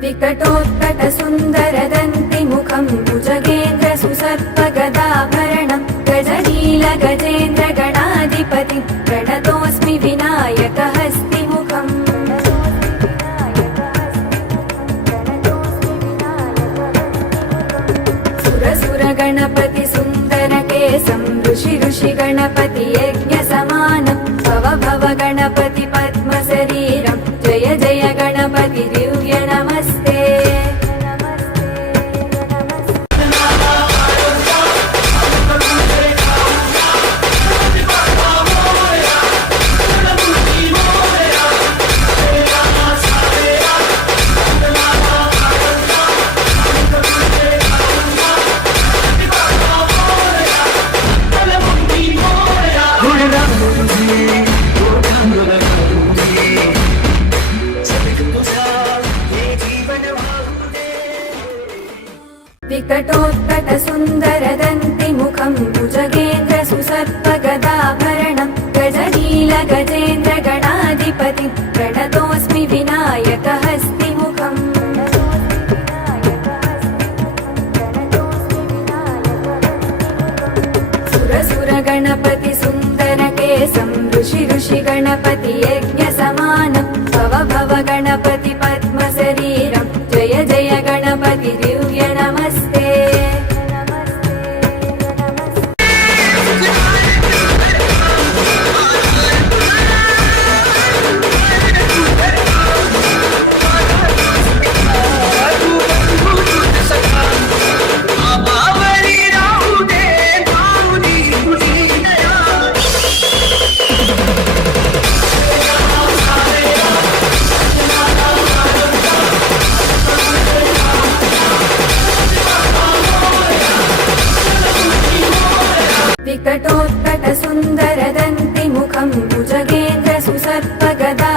विकटोत्कटसुन्दरदन्तिमुखं भुजगेन्द्रसुसर्पगदाभरणं गजनीलगजेन्द्रगणाधिपतिं प्रणतोऽस्मि विनायकहस्तिमुखम् सुरसुरगणपति सुन्दरकेशं ऋषि यज्ञसमानं भव गणपति पद्मशरीरं जय जय गणपति दिव्य नमस्ते। विकटोत्कटसुन्दरदन्तिमुखं भुजगेन्द्रसुसर्पगदाभरणं गजनीलगजेन्द्रगणाधिपतिं प्रणतोऽस्मि विनायकहस्तिमुखम् सुरसुरगणपति सुन्दरकेशं ऋषि यज्ञसमानं भव गणपति पद्मशरीरं जय जय गणपति दिव्य नमस्ते। विकटोत्कटसुन्दरदन्तिमुखं भुजगेन्द्रसुसर्पगदा